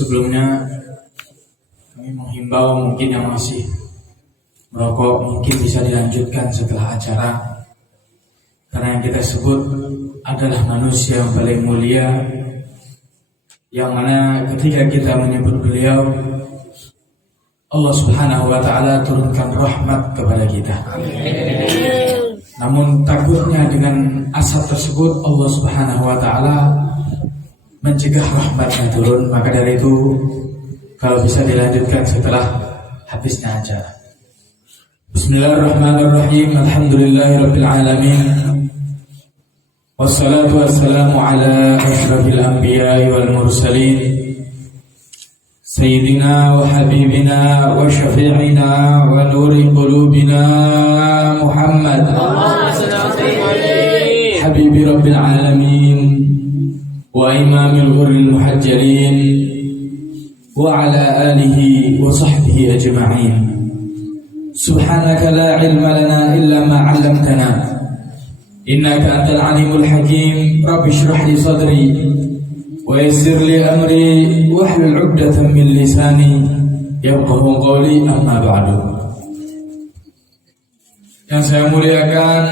Sebelumnya kami menghimbau mungkin yang masih merokok mungkin bisa dilanjutkan setelah acara, karena yang kita sebut adalah manusia yang paling mulia, yang mana ketika kita menyebut beliau, Allah Subhanahu wa ta'ala turunkan rahmat kepada kita. Namun takutnya dengan asap tersebut Allah Subhanahu wa ta'ala mencegah rahmatnya turun. Maka dari itu kalau bisa dilanjutkan setelah habisnya acara. Bismillahirrahmanirrahim. Alhamdulillahirabbil alamin. Wassalatu wassalamu ala asyrafil anbiya'i wal mursalin. Sayyidina wa habibina wa syafi'ina wa nuri qulubina Muhammad Habibi rabbil alamin wa imamil ghurril muhajjalin wa ala alihi wa sahbihi ajma'in. Subhanaka la ilma lana illa ma 'allamtana innaka antal alimul hakim. Rabbi shrah li sadri wa yassir li amri wahlul 'uqdatam min lisani yafqahu qawli, amma ba'du. Yang saya muliakan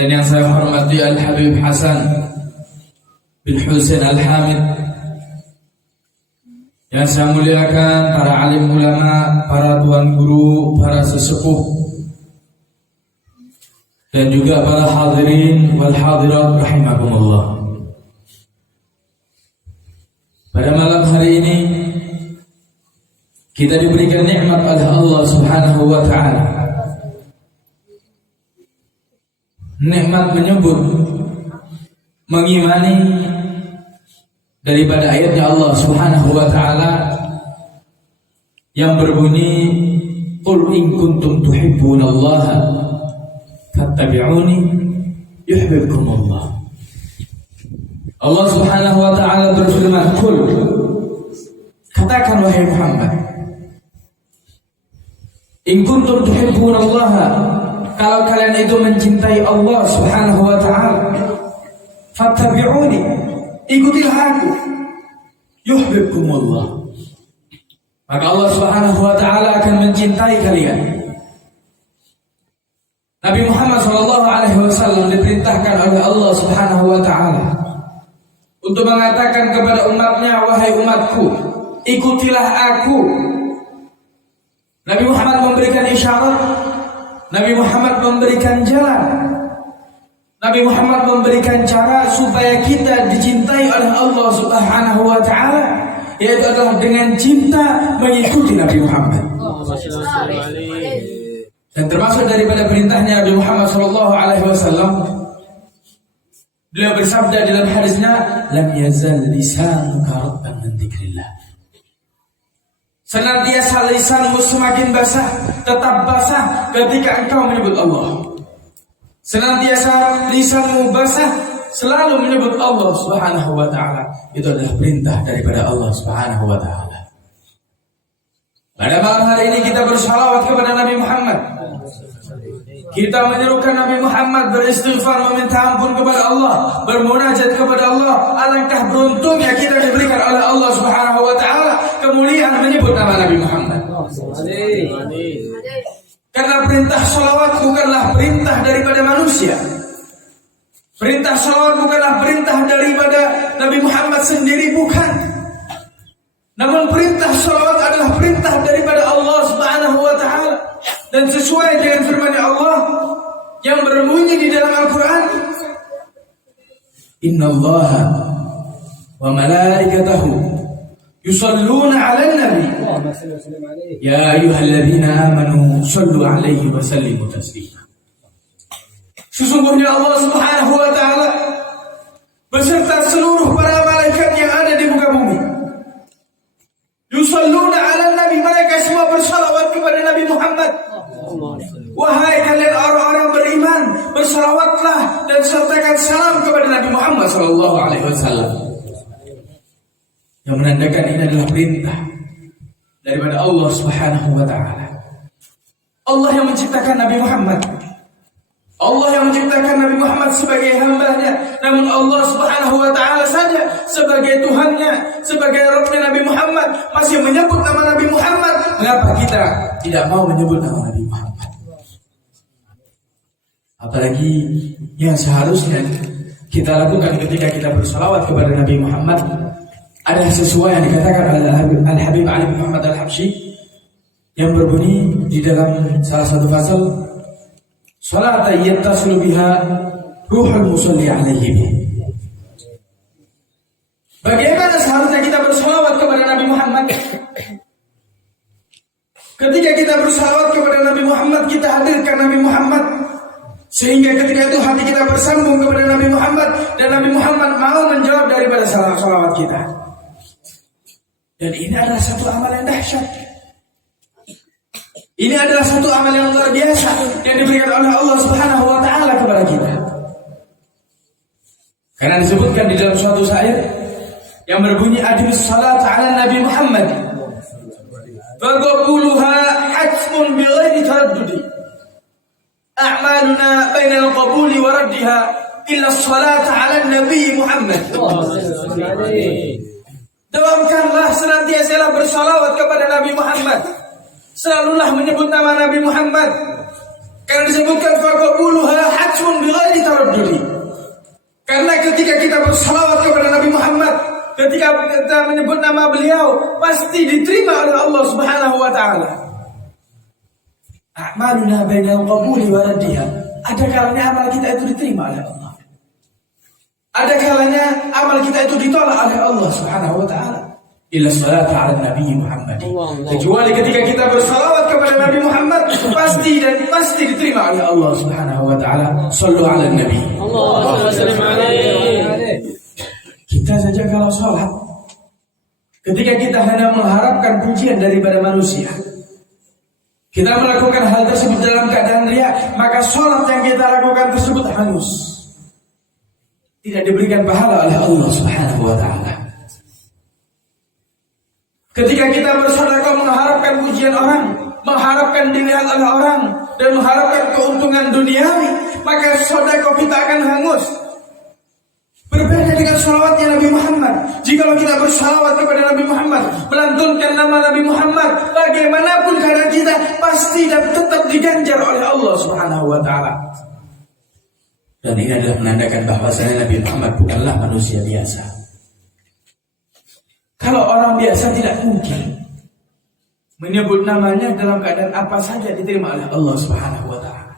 dan yang saya hormati Al-Habib Hasan bin Husain Al-Hamid, yang saya muliakan para alim ulama, para tuan guru, para sesepuh, dan juga para hadirin wal hadirat rahimakumullah. Pada malam hari ini kita diberikan nikmat oleh Allah Subhanahu wa ta'ala. Nikmat menyebut, mengimani daripada ayatnya Allah Subhanahu wa ta'ala yang berbunyi, qul in kuntum tuhibbunallaha fattabi'uni yuhibbukumullah. Allah Subhanahu wa ta'ala berfirman, qul, katakan wahai Muhammad, in kuntum tuhibbunallaha, kalau kalian itu mencintai Allah Subhanahu wa ta'ala, fattabi'uni, ikutilah aku, yuhibbukumullah, maka Allah Subhanahu wa ta'ala akan mencintai kalian. Nabi Muhammad SAW diperintahkan oleh Allah Subhanahu wa ta'ala untuk mengatakan kepada umatnya, wahai umatku, ikutilah aku. Nabi Muhammad memberikan isyarat, Nabi Muhammad memberikan jalan, Nabi Muhammad memberikan cara supaya kita dicintai oleh Allah Subhanahu wa ta'ala, yaitu adalah dengan cinta mengikuti Nabi Muhammad. Dan termasuk daripada perintahnya Nabi Muhammad SAW, beliau bersabda dalam hadisnya, lam yazal lisanuka ratban min dzikrillah. Senantiasa lisanmu semakin basah, tetap basah ketika engkau menyebut Allah. Senantiasa lisanmu basah, selalu menyebut Allah Subhanahu wa ta'ala. Itu adalah perintah daripada Allah Subhanahu wa ta'ala. Pada malam hari ini kita bersalawat kepada Nabi Muhammad. Kita menyerukan Nabi Muhammad beristighfar, meminta ampun kepada Allah, bermunajat kepada Allah. Alangkah beruntungnya kita diberikan oleh Allah Subhanahu wa ta'ala kemuliaan menyebut nama Nabi Muhammad. Karena perintah salawat bukanlah perintah daripada manusia. Perintah salawat bukanlah perintah daripada Nabi Muhammad sendiri, bukan. Namun perintah salawat adalah perintah daripada Allah Subhanahu wa ta'ala, dan sesuai dengan firman Allah yang berbunyi di dalam Al-Quran, innallaha wa malaikatahu yusalluna 'alan nabi ya ayyuhalladzina amanu sallu 'alaihi wa sallimu taslima. Sesungguhnya Allah Subhanahu wa ta'ala beserta seluruh para malaikat yang ada di muka bumi, yusalluna 'alan nabi, mereka semua bersalawat kepada Nabi Muhammad. Wahai kalian orang-orang beriman, bersalawatlah dan sertakan salam kepada Nabi Muhammad SAW. Yang menandakan ini adalah perintah daripada Allah Subhanahu wa ta'ala. Allah yang menciptakan Nabi Muhammad, Allah yang menciptakan Nabi Muhammad sebagai hamba-Nya, namun Allah Subhanahu wa taala saja sebagai Tuhannya, sebagai Rabbnya Nabi Muhammad masih menyebut nama Nabi Muhammad. Mengapa kita tidak mau menyebut nama Nabi Muhammad? Apalagi yang seharusnya kita lakukan ketika kita bersalawat kepada Nabi Muhammad adalah sesuai yang dikatakan oleh Al-Habib Ali bin Muhammad Al-Habsyi yang berbunyi di dalam salah satu fasal, salatan yattasilu biha ruhul musalli alaihi. Bagaimana seharusnya kita bersalawat kepada Nabi Muhammad? Ketika kita bersalawat kepada Nabi Muhammad, kita hadirkan Nabi Muhammad, sehingga ketika itu hati kita bersambung kepada Nabi Muhammad, dan Nabi Muhammad mau menjawab daripada salawat kita. Dan ini adalah satu amal yang dahsyat. Ini adalah satu amal yang luar biasa yang diberikan oleh Allah Subhanahu wa taala kepada kita. Karena disebutkan di dalam suatu ayat yang berbunyi adimus salat ala Nabi Muhammad faqabuluha hatmun bighairi taraddudi. A'maluna bainal qabuli wa raddiha illa salat ala Nabi Muhammad. Dawamkanlah senantiasa bersalawat kepada Nabi Muhammad. Selalulah menyebut nama Nabi Muhammad. Karena disebutkan faqabuluha hatmun bighairi taraddudi. Karena ketika kita bersalawat kepada Nabi Muhammad, ketika kita menyebut nama beliau, pasti diterima oleh Allah Subhanahu wa taala. A'maluna bainal qabuli wa raddiha. Ada kalanya amal kita itu diterima oleh Allah. Ada kalanya amal kita itu ditolak oleh Allah Subhanahu wa taala. Illa salatu ala Nabi Muhammad. Kecuali ketika kita bersalawat kepada Nabi Muhammad, pasti diterima oleh Allah Subhanahu wa taala. Shallu ala Nabi. Allahumma shalli alaihi. Kita saja kalau salat, ketika kita hanya mengharapkan pujian daripada manusia, kita melakukan hal tersebut dalam keadaan riya, maka salat yang kita lakukan tersebut hangus, tidak diberikan pahala oleh Allah Subhanahu wa taala. Ketika kita bersedekah mengharapkan pujian orang, mengharapkan dilihat oleh orang, dan mengharapkan keuntungan duniawi, maka sedekah kita akan hangus. Berbeda dengan salawatnya Nabi Muhammad. Jikalau kita bersalawat kepada Nabi Muhammad, melantunkan nama Nabi Muhammad, bagaimanapun keadaan kita pasti dan tetap diganjar oleh Allah Subhanahu wa taala. Dan ini adalah menandakan bahwasanya Nabi Muhammad bukanlah manusia biasa. Kalau orang biasa tidak mungkin menyebut namanya dalam keadaan apa saja diterima oleh Allah Subhanahu wa taala.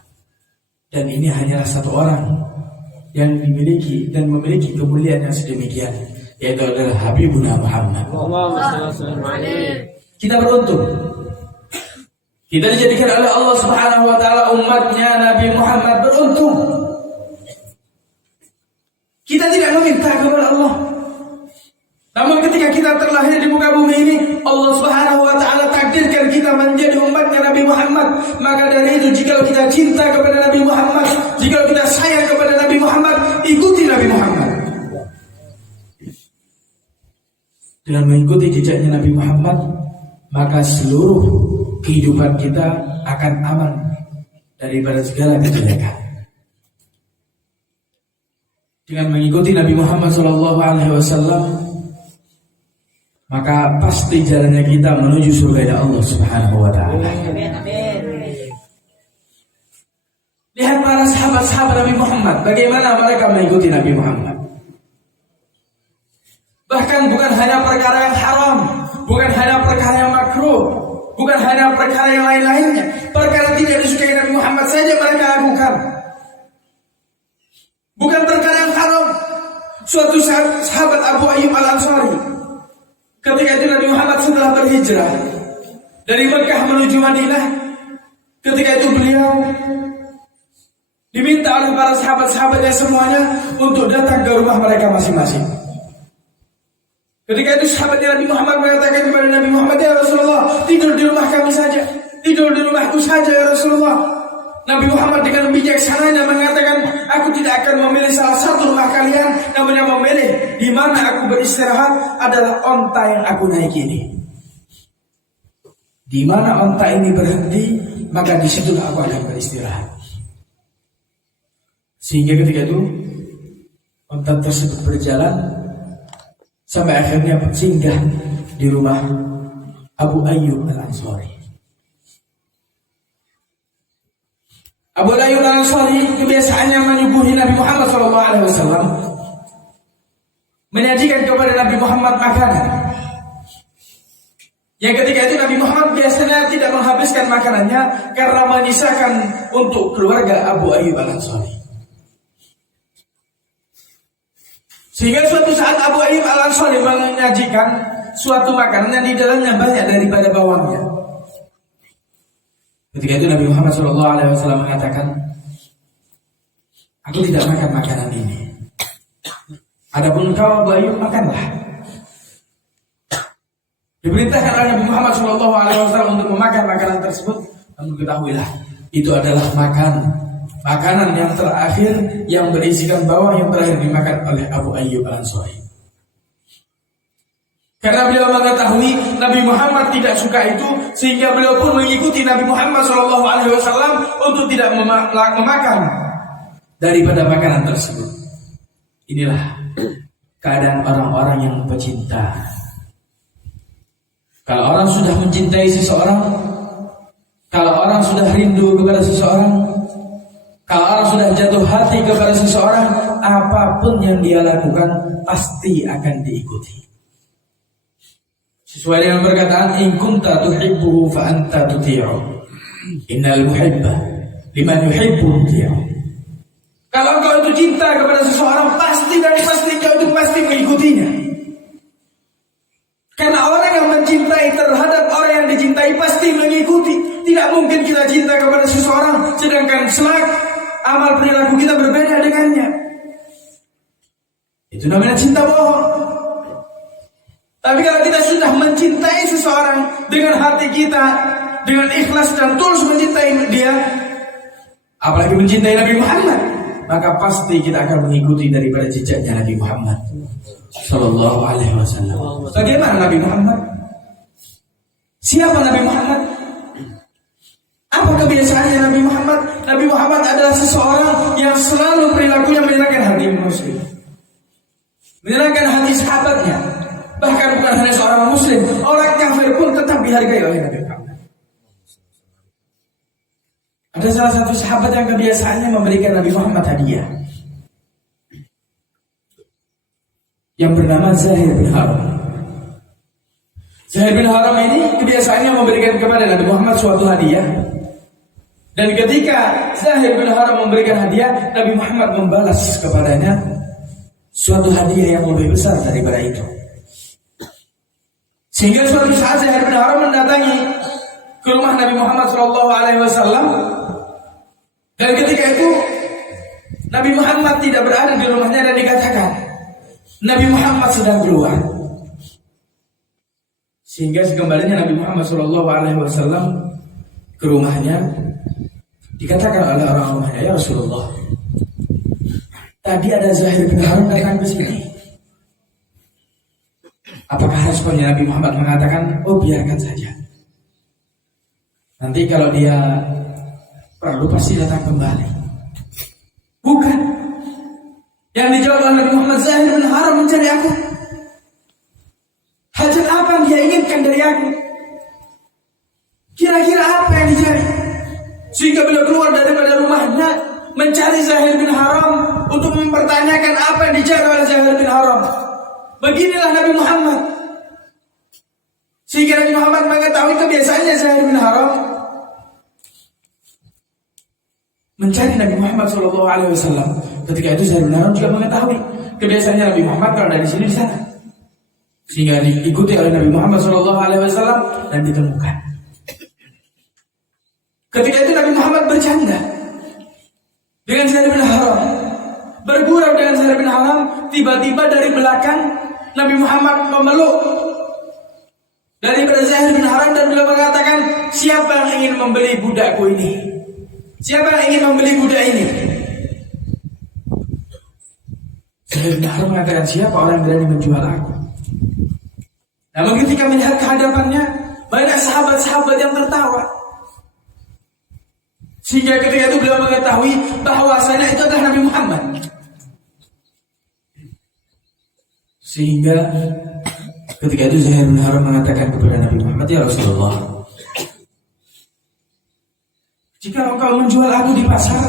Dan ini hanyalah satu orang yang dimiliki dan memiliki kemuliaan yang sedemikian, yaitu adalah Habibuna Muhammad. Kita beruntung, kita dijadikan oleh Allah Subhanahu wa taala umatnya Nabi Muhammad, beruntung. Kita tidak meminta kepada Allah, namun ketika kita terlahir di muka bumi ini, Allah Subhanahu wa taala takdirkan kita menjadi umatnya Nabi Muhammad. Maka dari itu, jika kita cinta kepada Nabi Muhammad, jika kita sayang kepada Nabi Muhammad, ikuti Nabi Muhammad. Dengan mengikuti jejaknya Nabi Muhammad, maka seluruh kehidupan kita akan aman daripada segala kejelekan. Dengan mengikuti Nabi Muhammad SAW, maka pasti jalannya kita menuju surga Allah Subhanahu wa taala. Lihat para sahabat-sahabat Nabi Muhammad, bagaimana mereka mengikuti Nabi Muhammad. Bahkan bukan hanya perkara yang haram, bukan hanya perkara yang makruh, bukan hanya perkara yang lain-lainnya, perkara tidak disukai Nabi Muhammad saja mereka lakukan. Bukan perkara yang haram. Suatu sahabat Abu Ayyub Al-Ansari, ketika itu Nabi Muhammad setelah berhijrah dari Mekah menuju Madinah, ketika itu beliau diminta oleh para sahabat-sahabatnya semuanya untuk datang ke rumah mereka masing-masing. Ketika itu sahabatnya Nabi Muhammad mengatakan kepada Nabi Muhammad, "Ya Rasulullah, tidur di rumah kami saja, tidur di rumahku saja ya Rasulullah." Nabi Muhammad dengan bijaksananya mengatakan, "Aku tidak akan memilih salah satu rumah kalian, namun yang memilih di mana aku beristirahat adalah onta yang aku naiki ini. Di mana onta ini berhenti, maka di situ aku akan beristirahat." Sehingga ketika itu unta tersebut berjalan sampai akhirnya singgah di rumah Abu Ayyub Al-Ansari. Abu Ayyub Al-Ansari kebiasaannya menyuguhi Nabi Muhammad SAW, menyajikan kepada Nabi Muhammad makanan. Yang ketika itu Nabi Muhammad biasanya tidak menghabiskan makanannya karena menyisakan untuk keluarga Abu Ayyub Al-Ansari. Sehingga suatu saat Abu Ayyub Al-Ansari menyajikan suatu makanan yang di dalamnya banyak daripada bawangnya. Ketika itu Nabi Muhammad SAW mengatakan, aku tidak makan makanan ini. Adapun kau Abu Ayyub, makanlah. Diperintahkan oleh Nabi Muhammad SAW untuk memakan makanan tersebut. Namun ketahuilah, itu adalah makanan yang terakhir yang berisikan bawang yang terakhir dimakan oleh Abu Ayyub Al-Ansari. Karena beliau mengetahui Nabi Muhammad tidak suka itu, sehingga beliau pun mengikuti Nabi Muhammad SAW untuk tidak memakan daripada makanan tersebut. Inilah keadaan orang-orang yang pecinta. Kalau orang sudah mencintai seseorang, kalau orang sudah rindu kepada seseorang, kalau orang sudah jatuh hati kepada seseorang, apapun yang dia lakukan pasti akan diikuti. Sesuai dengan perkataan, in kunta tuhibbuhu fa anta tuti'u. Innal muhibba liman yuhibbu muti'u. Kalau kau itu cinta kepada seseorang, pasti kau itu pasti mengikutinya. Karena orang yang mencintai terhadap orang yang dicintai pasti mengikuti. Tidak mungkin kita cinta kepada seseorang sedangkan amal perilaku kita berbeda dengannya. Itu namanya cinta bohong. Tapi kalau kita sudah mencintai seseorang dengan hati kita, dengan ikhlas dan tulus mencintai dia, apalagi mencintai Nabi Muhammad, maka pasti kita akan mengikuti daripada jejaknya Nabi Muhammad Sallallahu Alaihi Wasallam. Bagaimana Nabi Muhammad? Siapa Nabi Muhammad? Apa kebiasaannya Nabi Muhammad? Nabi Muhammad adalah seseorang yang selalu perilakunya menyenangkan hati muslim, menyenangkan hati sahabatnya. Bahkan bukan hanya seorang muslim, orang kafir pun tetap dihargai oleh Nabi Muhammad. Ada salah satu sahabat yang kebiasaannya memberikan Nabi Muhammad hadiah, yang bernama Zahir bin Haram. Zahir bin Haram ini kebiasaannya memberikan kepada Nabi Muhammad suatu hadiah. Dan ketika Zahir bin Haram memberikan hadiah, Nabi Muhammad membalas kepadanya suatu hadiah yang lebih besar daripada itu. Sehingga suatu saat Zahir bin Haram mendatangi ke rumah Nabi Muhammad SAW. Dan ketika itu Nabi Muhammad tidak berada di rumahnya dan dikatakan Nabi Muhammad sedang keluar. Sehingga sekembalinya Nabi Muhammad SAW ke rumahnya, dikatakan oleh orang rumahnya, ya Rasulullah, tadi ada Zahir bin Haram datang ke sini. Apakah responnya Nabi Muhammad mengatakan, oh biarkan saja, nanti kalau dia perlu pasti datang kembali? Bukan. Yang dijawab oleh Nabi Muhammad, Zahir bin Haram mencari aku. Hajat apa yang dia inginkan dari aku? Kira-kira apa yang dicari? Sehingga beliau keluar daripada rumahnya mencari Zahir bin Haram untuk mempertanyakan apa yang dicari oleh Zahir bin Haram. Beginilah Nabi Muhammad. Sehingga Nabi Muhammad mengetahui kebiasaannya Zahir bin Haram mencari Nabi Muhammad SAW. Ketika itu Zahir bin Haram juga mengetahui kebiasaannya Nabi Muhammad kalau dari sini di sana. Sehingga diikuti oleh Nabi Muhammad SAW dan ditemukan. Ketika itu Nabi Muhammad bercanda dengan Zahir bin Haram, bergurau dengan Zahir bin Haram. Tiba-tiba dari belakang Nabi Muhammad memeluk daripada Zahir bin Haram dan beliau mengatakan, siapa yang ingin membeli budakku ini? Siapa yang ingin membeli budak ini? Zahir bin Haram mengatakan, siapa orang yang berani menjual aku? Namun ketika melihat kehadapannya, banyak sahabat-sahabat yang tertawa. Sehingga ketika itu beliau mengetahui bahwasanya itu adalah Nabi Muhammad. Sehingga ketika itu Zuhair bin Harb mengatakan kepada Nabi Muhammad, "Ya Rasulullah, jika engkau menjual aku di pasar,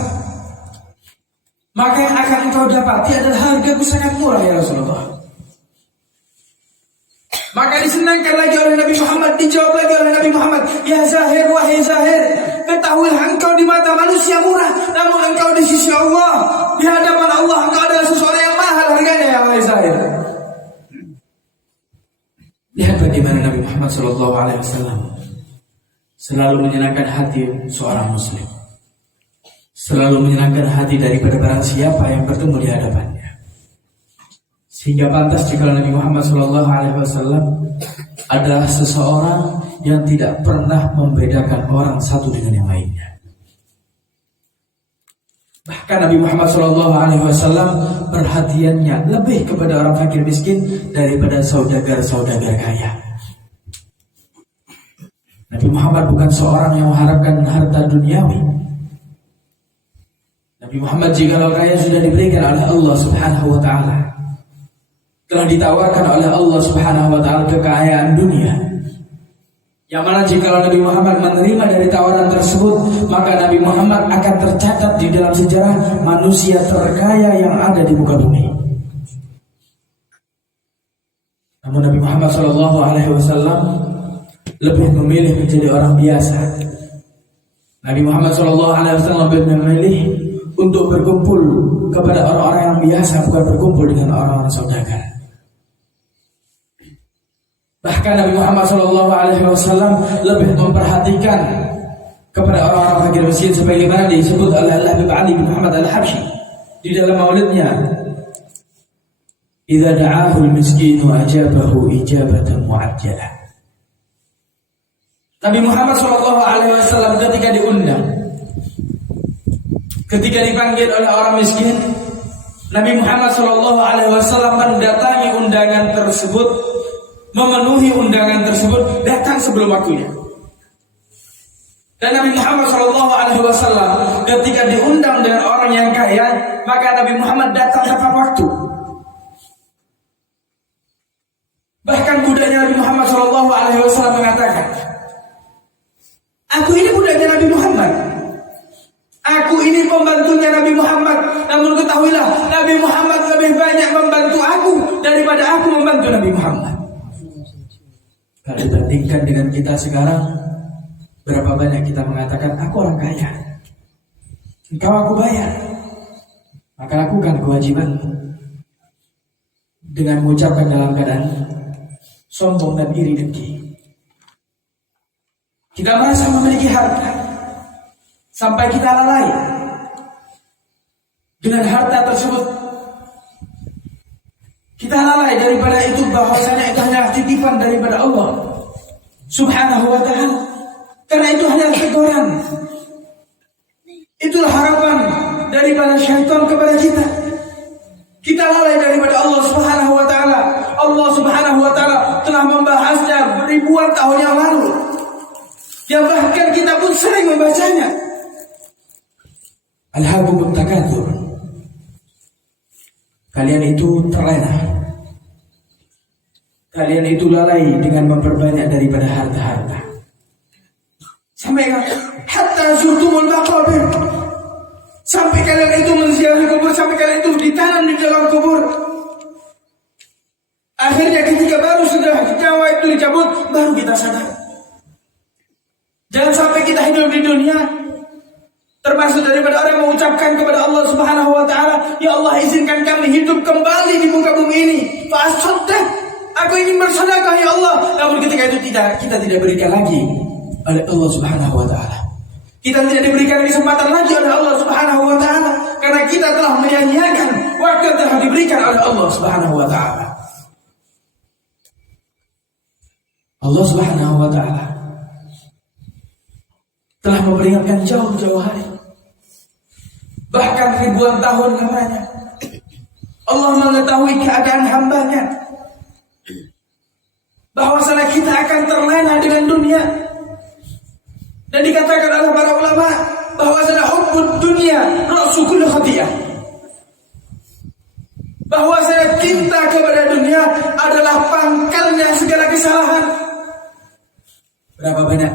maka yang akan engkau dapati adalah hargaku sangat murah ya Rasulullah." Maka disenangkan lagi oleh Nabi Muhammad, dijawab lagi oleh Nabi Muhammad, "Ya Zahir, wahai Zahir, ketahuilah engkau di mata manusia murah, namun engkau di sisi Allah, di hadapan Allah engkau adalah seseorang yang mahal harganya ya wahai Zahir." Lihat bagaimana Nabi Muhammad SAW selalu menyenangkan hati seorang muslim, selalu menyenangkan hati daripada barang siapa yang bertemu di hadapannya. Sehingga pantas jika Nabi Muhammad SAW adalah seseorang yang tidak pernah membedakan orang satu dengan yang lainnya. Bahkan Nabi Muhammad SAW perhatiannya lebih kepada orang fakir miskin daripada saudagar-saudagar kaya. Nabi Muhammad bukan seorang yang mengharapkan harta duniawi. Nabi Muhammad jika kaya sudah diberikan oleh Allah Subhanahu wa Ta'ala, telah ditawarkan oleh Allah Subhanahu wa Ta'ala kekayaan dunia, yang mana jika Nabi Muhammad menerima dari tawaran tersebut, maka Nabi Muhammad akan tercatat di dalam sejarah manusia terkaya yang ada di muka bumi. Namun Nabi Muhammad SAW lebih memilih menjadi orang biasa. Nabi Muhammad SAW lebih memilih untuk berkumpul kepada orang-orang yang biasa, bukan berkumpul dengan orang-orang saudagar. Bahkan Nabi Muhammad SAW lebih memperhatikan kepada orang-orang fakir miskin, sebagaimana disebut oleh Habib Ali bin Muhammad Al-Habsyi di dalam maulidnya, "Idza da'ahu al-miskinu ajabahu ijabatan mu'ajjalah." Nabi Muhammad SAW ketika diundang, ketika dipanggil oleh orang miskin, Nabi Muhammad SAW mendatangi undangan tersebut, memenuhi undangan tersebut, datang sebelum waktunya. Dan Nabi Muhammad SAW ketika diundang dengan orang yang kaya, maka Nabi Muhammad datang tepat waktu. Bahkan budaknya Nabi Muhammad SAW mengatakan, "Aku ini budaknya Nabi Muhammad. Aku ini pembantunya Nabi Muhammad. Namun ketahuilah, Nabi Muhammad lebih banyak membantu aku daripada aku membantu Nabi Muhammad." Kalau dibandingkan dengan kita sekarang, berapa banyak kita mengatakan, "Aku orang kaya, engkau aku bayar, maka lakukan kewajibanmu," dengan mengucapkan dalam keadaan sombong dan iri dengki. Kita merasa memiliki harta sampai kita lalai dengan harta tersebut. Kita lalai daripada itu, bahwasanya itu hanya titipan daripada Allah Subhanahu wa Ta'ala. Karena itu hanya teguran. Itulah harapan daripada syaitan kepada kita. Kita lalai daripada Allah Subhanahu wa Ta'ala. Allah Subhanahu wa Ta'ala telah membahasnya ribuan tahun yang lalu, yang bahkan kita pun sering membacanya. Alhaakumut takatsur. Kalian itu terlena. Kalian itu lalai dengan memperbanyak daripada harta-harta. Sampai hatta zurtumul maqabir. Sampai kalian itu menziarahi kubur, sampai kalian itu ditanam di dalam kubur. Akhirnya ketika baru sudah nyawa itu dicabut, baru kita sadar. Jangan sampai kita hidup di dunia termasuk daripada orang yang mengucapkan kepada Allah Subhanahu wa Ta'ala, "Ya Allah, izinkan kami hidup kembali di muka bumi ini. Fa'asaddaq, aku ingin bersedekah ya Allah." Namun ketika itu kita tidak berikan lagi oleh Allah Subhanahu wa Ta'ala. Kita tidak diberikan kesempatan lagi oleh Allah Subhanahu wa Ta'ala, karena kita telah menyia-nyiakan waktu yang telah diberikan oleh Allah Subhanahu wa Ta'ala. Allah Subhanahu wa Ta'ala telah memperingatkan jauh-jauh hari, bahkan ribuan tahun lamanya. Allah mengetahui keadaan hambanya, bahwasanya kita akan terlena dengan dunia. Dan dikatakan oleh para ulama bahwasanya hubbud dunia ra'su kulli khati'ah. Bahwasanya cinta kepada dunia adalah pangkalnya segala kesalahan. Berapa banyak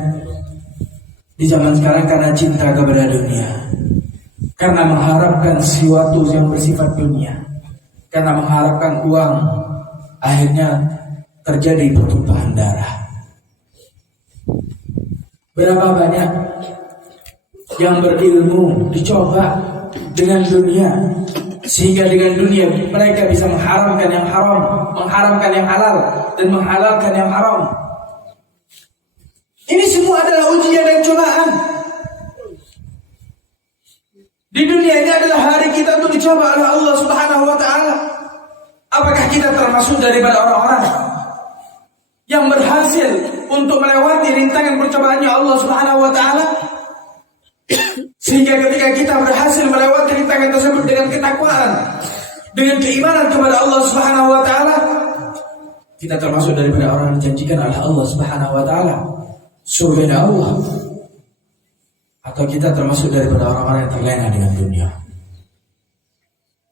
di zaman sekarang karena cinta kepada dunia, karena mengharapkan sesuatu yang bersifat dunia, karena mengharapkan uang, akhirnya terjadi pertumpahan darah. Berapa banyak yang berilmu dicoba dengan dunia, sehingga dengan dunia mereka bisa mengharamkan yang haram, mengharamkan yang halal, dan menghalalkan yang haram. Ini semua adalah ujian dan cobaan. Di dunia ini adalah hari kita untuk dicoba oleh Allah Subhanahu wa ta'ala. Apakah kita termasuk daripada orang-orang yang berhasil untuk melewati rintangan percobaannya Allah Subhanahu wa ta'ala, sehingga ketika kita berhasil melewati rintangan tersebut dengan ketakwaan, dengan keimanan kepada Allah Subhanahu wa ta'ala, kita termasuk daripada orang yang dijanjikan oleh Allah Subhanahu wa ta'ala surga Allah, atau kita termasuk daripada orang-orang yang terlena dengan dunia.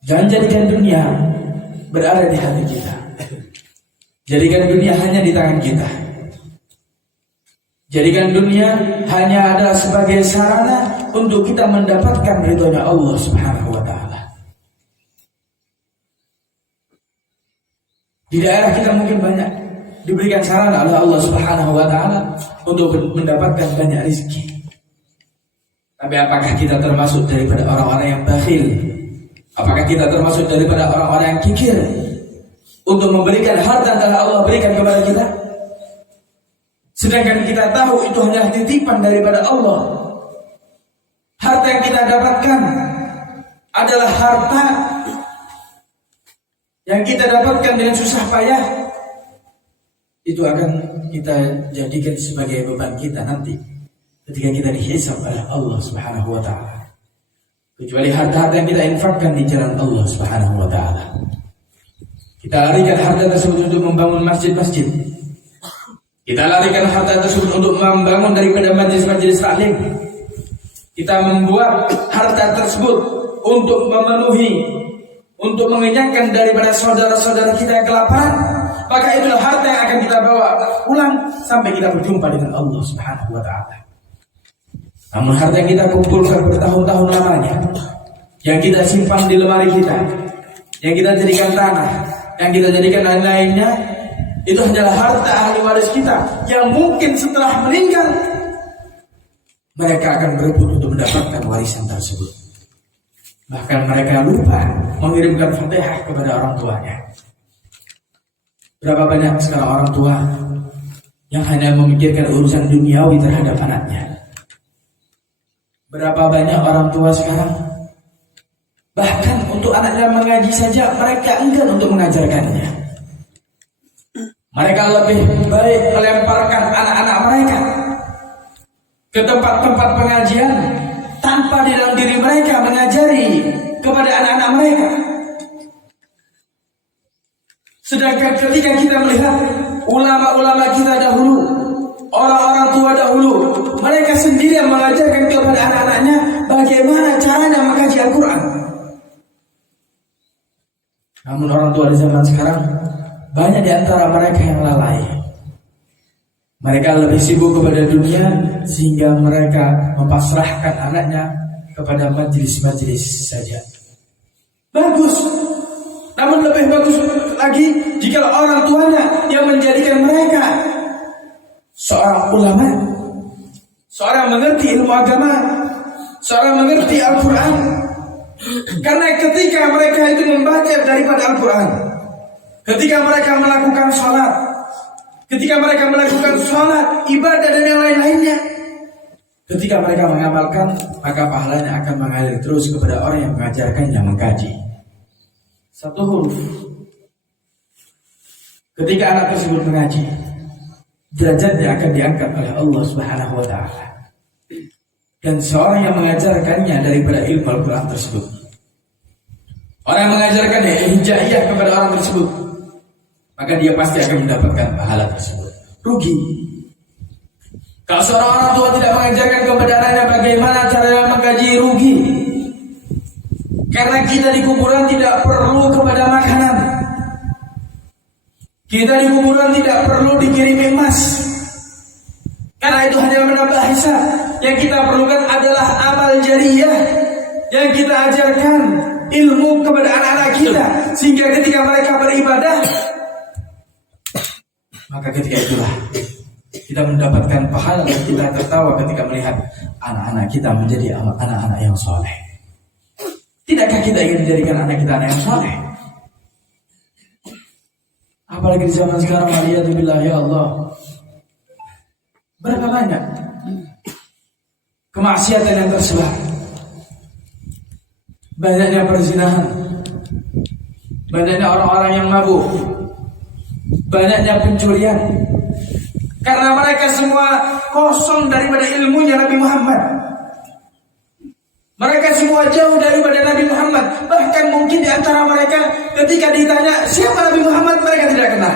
Jangan jadikan dunia berada di hati kita. Jadikan dunia hanya di tangan kita. Jadikan dunia hanya adalah sebagai sarana untuk kita mendapatkan ridhonya Allah Subhanahu wa ta'ala. Di daerah kita mungkin banyak diberikan sarana oleh Allah Subhanahu wa ta'ala untuk mendapatkan banyak rezeki. Tapi apakah kita termasuk daripada orang-orang yang bakhil? Apakah kita termasuk daripada orang-orang yang kikir untuk memberikan harta yang telah Allah berikan kepada kita? Sedangkan kita tahu itu hanya titipan daripada Allah. Harta yang kita dapatkan adalah harta yang kita dapatkan dengan susah payah. Itu akan kita jadikan sebagai beban kita nanti ketika kita dihisab oleh Allah Subhanahu wa ta'ala. Kecuali harta-harta yang kita infakkan di jalan Allah Subhanahu wa ta'ala. Kita larikan harta tersebut untuk membangun masjid-masjid. Kita larikan harta tersebut untuk membangun daripada majelis-majelis taklim. Kita membuat harta tersebut untuk memenuhi, untuk mengenyangkan daripada saudara-saudara kita yang kelaparan. Maka itulah harta yang akan kita bawa pulang sampai kita berjumpa dengan Allah Subhanahu wa ta'ala. Namun harta yang kita kumpulkan bertahun-tahun lamanya, yang kita simpan di lemari kita, yang kita jadikan tanah, yang kita jadikan lain-lainnya, itu adalah harta ahli waris kita yang mungkin setelah meninggal mereka akan berebut untuk mendapatkan warisan tersebut. Bahkan mereka lupa mengirimkan Fatihah kepada orang tuanya. Berapa banyak sekarang orang tua yang hanya memikirkan urusan duniawi terhadap anaknya. Berapa banyak orang tua sekarang bahkan untuk anaknya mengaji saja mereka enggan untuk mengajarkannya. Mereka lebih baik melemparkan anak-anak mereka ke tempat-tempat pengajian tanpa di dalam diri mereka mengajari kepada anak-anak mereka. Sedangkan ketika kita melihat ulama-ulama kita dahulu, orang-orang tua dahulu, mereka sendiri yang mengajarkan kepada anak-anaknya bagaimana caranya mengkaji Al-Quran. Namun orang tua di zaman sekarang banyak di antara mereka yang lalai. Mereka lebih sibuk kepada dunia sehingga mereka mempasrahkan anaknya kepada majelis-majelis saja. Bagus. Namun lebih bagus lagi jika orang tuanya yang menjadikan mereka seorang ulama, seorang mengerti ilmu agama, seorang mengerti Al-Quran. Karena ketika mereka itu membaca daripada Al-Quran, ketika mereka melakukan sholat, ketika mereka melakukan sholat, ibadah dan yang lain-lainnya, ketika mereka mengamalkan, maka pahalanya akan mengalir terus kepada orang yang mengajarkannya mengkaji satu huruf. Ketika anak tersebut mengaji, derajatnya akan diangkat oleh Allah Subhanahu wa ta'ala. Dan seorang yang mengajarkannya daripada ilmu Al-Quran tersebut, orang yang mengajarkannya hijaiyah kepada orang tersebut, maka dia pasti akan mendapatkan pahala tersebut. Rugi. Kalau seorang orang tua tidak mengajarkan kepada anaknya bagaimana cara menggaji rugi, karena kita di kuburan tidak perlu kepada makanan, kita di kuburan tidak perlu dikirimi emas, karena itu hanya menambah hisab. Yang kita perlukan adalah amal jariyah, yang kita ajarkan ilmu kepada anak-anak kita, sehingga ketika mereka beribadah, maka ketika itulah kita mendapatkan pahala dan kita tertawa ketika melihat anak-anak kita menjadi anak-anak yang soleh. Tidakkah kita ingin menjadikan anak kita anak yang soleh? Apalagi di zaman sekarang, waliyadzubillah, ya Allah, berapa banyak kemaksiatan yang tersebar, banyaknya perzinahan, banyaknya orang-orang yang mabuk, banyaknya pencurian, karena mereka semua kosong daripada ilmunya Nabi Muhammad. Mereka semua jauh daripada Nabi Muhammad. Bahkan mungkin di antara mereka ketika ditanya siapa Nabi Muhammad, mereka tidak kenal.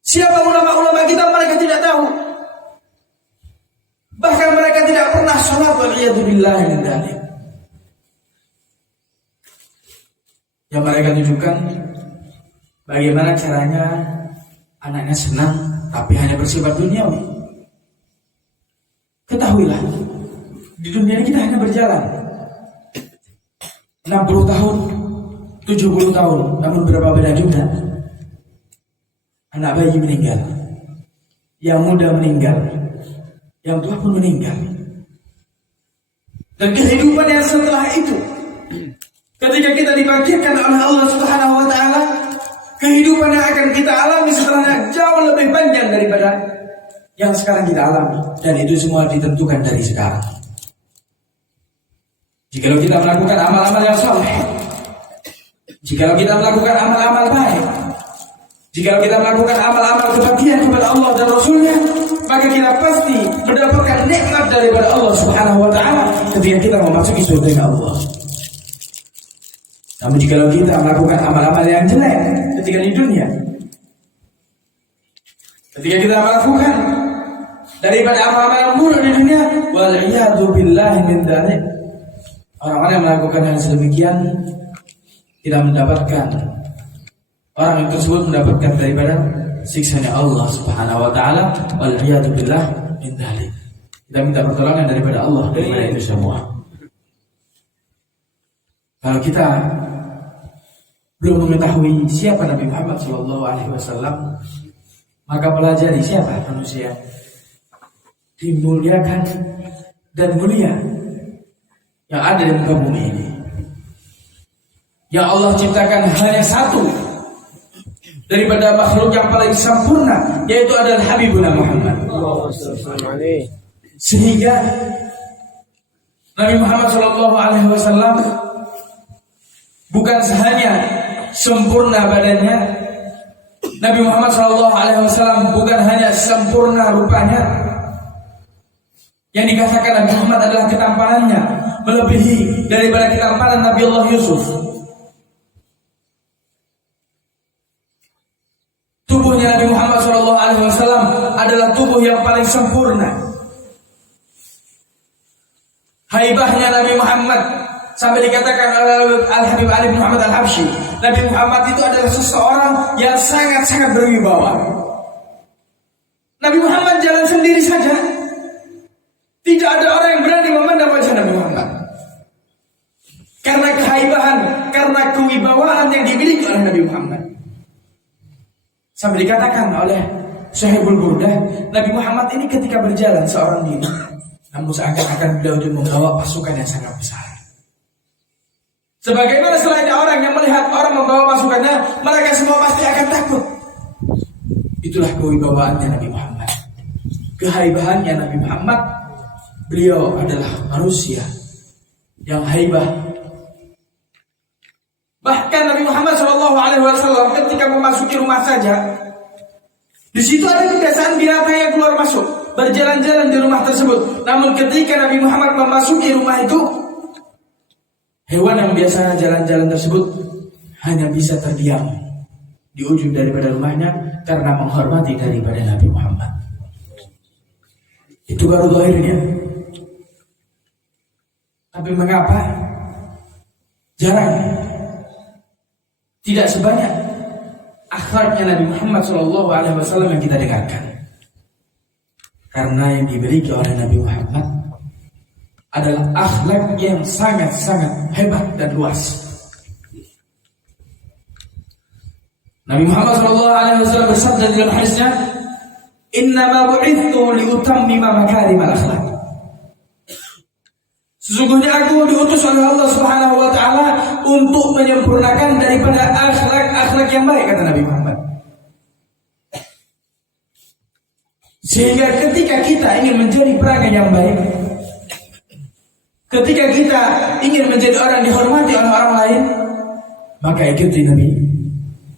Siapa ulama-ulama kita, mereka tidak tahu. Bahkan mereka tidak pernah sholat, waliyadzubillah min dzalik. Yang mereka tunjukkan bagaimana caranya anaknya senang tapi hanya bersifat duniawi. Ketahuilah, di dunia ini kita hanya berjalan 60 tahun, 70 tahun, namun berapa beda juga. Anak bayi meninggal, yang muda meninggal, yang tua pun meninggal. Dan kehidupan yang setelah itu, ketika kita dibangkitkan oleh Allah Subhanahu wa taala, kehidupan yang akan kita alami setelahnya jauh lebih panjang daripada yang sekarang kita alami. Dan itu semua ditentukan dari sekarang. Jikalau kita melakukan amal-amal yang saleh, jikalau kita melakukan amal-amal baik, jikalau kita melakukan amal-amal kebaktian kepada Allah dan Rasulnya, maka kita pasti mendapatkan nikmat daripada Allah Subhanahu wa taala ketika kita memasuki surga Allah. Namun jikalau kita melakukan amal-amal yang jelek ketika di dunia, ketika kita melakukan daripada amal-amal yang buruk di dunia, wal'iyadzubillahi min dzalik, orang-orang yang melakukan hal sedemikian tidak mendapatkan, orang yang tersebut mendapatkan daripada siksanya Allah Subhanahu wa taala, wal'iyadzubillah min dzalik. Kita minta pertolongan daripada Allah daripada itu semua. Kalau kita belum mengetahui siapa Nabi Muhammad SAW, maka pelajari siapa manusia dimuliakan dan mulia yang ada di muka bumi ini, yang Allah ciptakan hanya satu daripada makhluk yang paling sempurna, yaitu adalah Habibuna Muhammad. Sehingga Nabi Muhammad SAW bukan hanya sempurna badannya, Nabi Muhammad SAW bukan hanya sempurna rupanya. Yang dikatakan Nabi Muhammad adalah ketampanannya melebihi daripada ketampanan Nabi Allah Yusuf. Tubuhnya Nabi Muhammad SAW adalah tubuh yang paling sempurna. Haibahnya Nabi Muhammad sampai dikatakan oleh Al-Habib Ali bin Muhammad Al-Habsyi, Nabi Muhammad itu adalah seseorang yang sangat-sangat berwibawa. Nabi Muhammad jalan sendiri saja, tidak ada orang yang berani memandang wajah Nabi Muhammad, karena kehaibahan, karena kewibawaan yang dimiliki oleh Nabi Muhammad. Sampai dikatakan oleh Syahibul Burdah, Nabi Muhammad ini ketika berjalan seorang diri, namun seakan-akan beliau itu membawa pasukan yang sangat besar. Sebagaimana selain orang yang melihat orang membawa pasukannya, mereka semua pasti akan takut. Itulah kewibawaannya Nabi Muhammad, kehaibahannya Nabi Muhammad. Beliau adalah manusia yang haibah. Bahkan Nabi Muhammad SAW ketika memasuki rumah saja, di situ ada kebiasaan binatang yang keluar masuk, berjalan-jalan di rumah tersebut. Namun ketika Nabi Muhammad memasuki rumah itu, hewan yang biasa jalan-jalan tersebut hanya bisa terdiam, di ujung daripada rumahnya karena menghormati daripada Nabi Muhammad. Itu baru zahirnya. Tapi mengapa jarang, tidak sebanyak akhlaknya Nabi Muhammad SAW yang kita dengarkan? Karena yang dimiliki oleh Nabi Muhammad adalah akhlak yang sangat-sangat hebat dan luas. Nabi Muhammad SAW bersabda dalam hadisnya, "Innama bu'ithu liutammima makarimal akhlak." Sesungguhnya aku diutus oleh Allah Subhanahu wa taala untuk menyempurnakan daripada akhlak-akhlak yang baik, kata Nabi Muhammad. Sehingga ketika kita ingin menjadi perangai yang baik, ketika kita ingin menjadi orang dihormati oleh orang lain, maka ikuti Nabi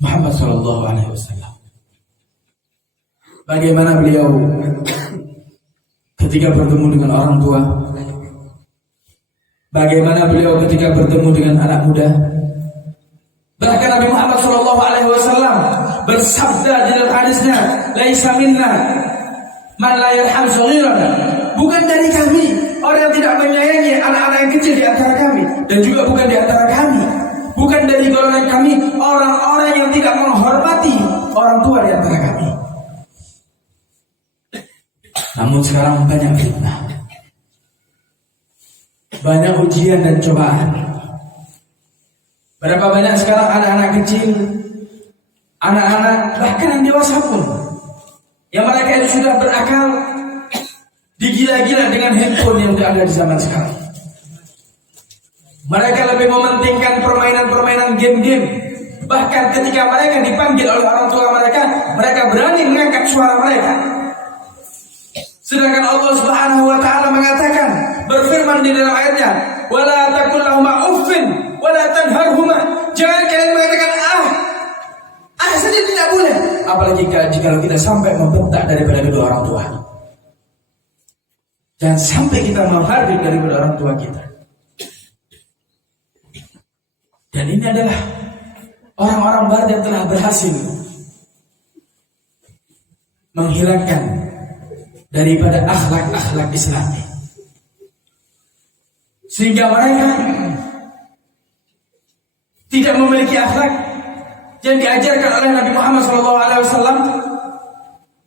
Muhammad SAW. Bagaimana beliau ketika bertemu dengan orang tua, bagaimana beliau ketika bertemu dengan anak muda. Bahkan Nabi Muhammad SAW bersabda di dalam hadisnya, "Laisa minna man la yarham shaghirana." Bukan dari kami orang yang tidak menyayangi anak-anak yang kecil di antara kami, dan juga bukan di antara kami, bukan dari golongan kami orang-orang yang tidak menghormati orang tua di antara kami. Namun sekarang banyak fitnah, banyak ujian dan cobaan. Berapa banyak sekarang anak-anak kecil, anak-anak bahkan yang dewasa pun, yang mereka itu sudah berakal, digila-gila dengan handphone yang ada di zaman sekarang. Mereka lebih mementingkan permainan-permainan game-game. Bahkan ketika mereka dipanggil oleh orang tua mereka, mereka berani mengangkat suara mereka. Sedangkan Allah Subhanahu wa taala mengatakan, berfirman di dalam ayatnya, "Wala taqul lahuma uffin wala tanharhuma." Jangan kalian mengatakan saja tidak boleh. Apalagi jika kita sampai membentak daripada kedua orang tua. Jangan sampai kita menghardik daripada orang tua kita. Dan ini adalah orang-orang barat yang telah berhasil menghilangkan daripada akhlak-akhlak Islami, sehingga mereka tidak memiliki akhlak yang diajarkan oleh Nabi Muhammad SAW.